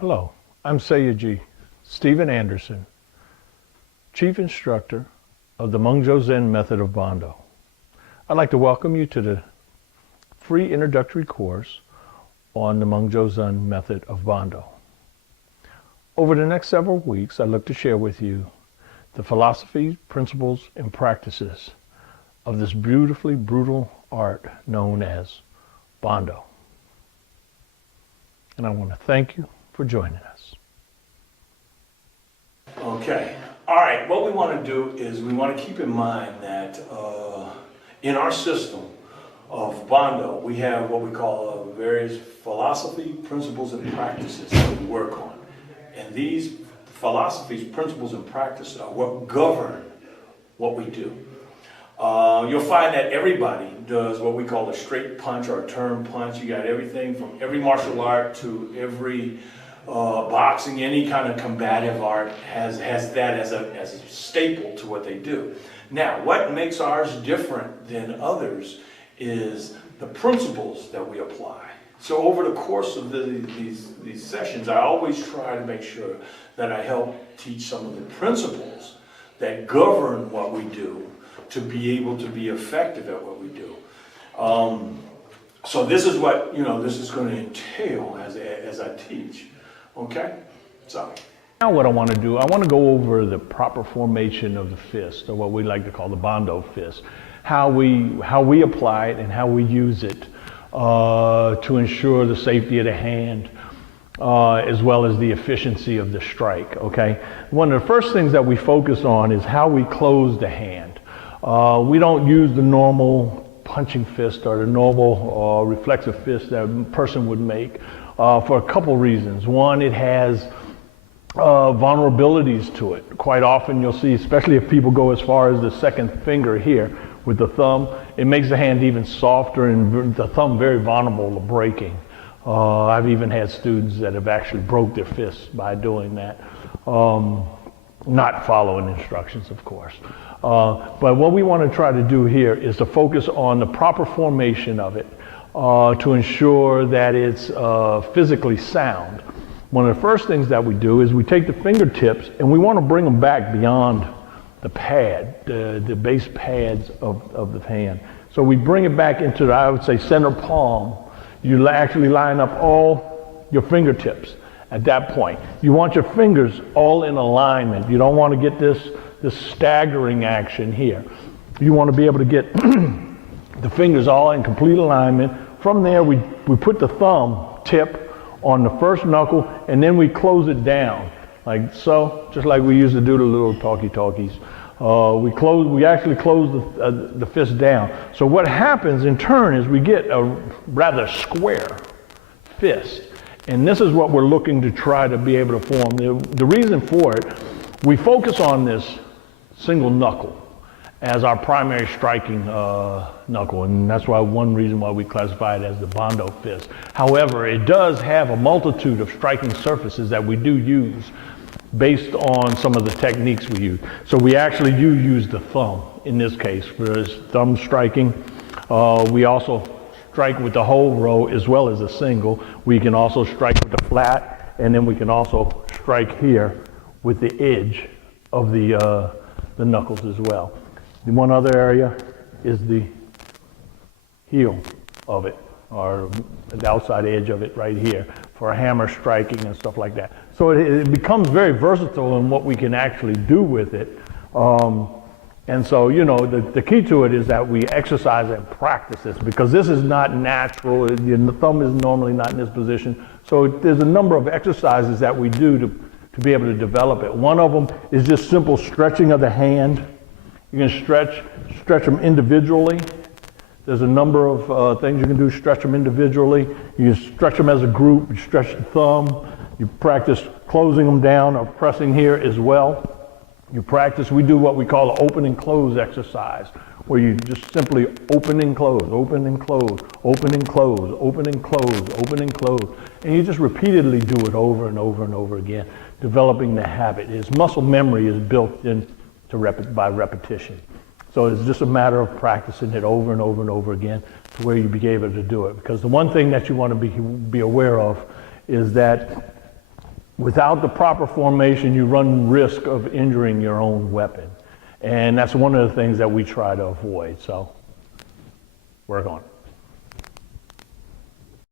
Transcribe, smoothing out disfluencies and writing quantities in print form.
Hello, I'm Sayyaji Stephen Anderson, Chief Instructor of the Maung Zen method of Bando. I'd like to welcome you to the free introductory course on the Maung Zen method of Bando. Over the next several weeks, I'd look to share with you the philosophies, principles, and practices of this beautifully brutal art known as Bando. And I want to thank you for joining us. Okay. All right. What we want to do is we want to keep in mind that in our system of Bando, we have what we call various philosophy, principles, and practices that we work on. And these philosophies, principles, and practices are what govern what we do. You'll find that everybody does what we call a straight punch or a turn punch. You got everything from every martial art to every boxing, any kind of combative art has that as a staple to what they do. Now, what makes ours different than others is the principles that we apply. So over the course of these sessions, I always try to make sure that I help teach some of the principles that govern what we do to be able to be effective at what we do. So this is what, this is going to entail as I teach. Okay? So. Now what I want to do, I want to go over the proper formation of the fist, or what we like to call the Bando Fist. How we apply it and how we use it to ensure the safety of the hand, as well as the efficiency of the strike, okay? One of the first things that we focus on is how we close the hand. We don't use the normal punching fist or the normal reflexive fist that a person would make for a couple reasons. One, it has vulnerabilities to it. Quite often you'll see, especially if people go as far as the second finger here with the thumb, it makes the hand even softer and the thumb very vulnerable to breaking. I've even had students that have actually broke their fists by doing that. Not following instructions, of course. But what we want to try to do here is to focus on the proper formation of it to ensure that it's physically sound. One of the first things that we do is we take the fingertips and we want to bring them back beyond the pad, the base pads of the hand. So we bring it back into the, I would say, center palm. You actually line up all your fingertips at that point. You want your fingers all in alignment. You don't want to get this staggering action here. You want to be able to get the fingers all in complete alignment. From there, we put the thumb tip on the first knuckle, and then we close it down, like so, just like we used to do the little talkies. We actually close the fist down. So what happens in turn is we get a rather square fist. And this is what we're looking to try to be able to form. The reason for it, we focus on this single knuckle as our primary striking knuckle, and that's why one reason why we classify it as the Bando Fist. However, it does have a multitude of striking surfaces that we do use based on some of the techniques we use. So we actually do use the thumb in this case for this thumb striking. We also strike with the whole row as well as a single. We can also strike with the flat, and then we can also strike here with the edge of the knuckles as well. The one other area is the heel of it, or the outside edge of it right here for hammer striking and stuff like that. So it becomes very versatile in what we can actually do with it. And so, the key to it is that we exercise and practice this, because this is not natural. The thumb is normally not in this position. So there's a number of exercises that we do to be able to develop it. One of them is just simple stretching of the hand. You can stretch them individually. There's a number of things you can do, stretch them individually. You can stretch them as a group, you stretch the thumb. You practice closing them down or pressing here as well. We do what we call an open and close exercise, where you just simply open and close, open and close, open and close, open and close, open and close. And you just repeatedly do it over and over and over again, developing the habit. Muscle memory is built in by repetition. So it's just a matter of practicing it over and over and over again to where you be able to do it. Because the one thing that you want to be aware of is that Without the proper formation, you run risk of injuring your own weapon. And that's one of the things that we try to avoid. So work on it.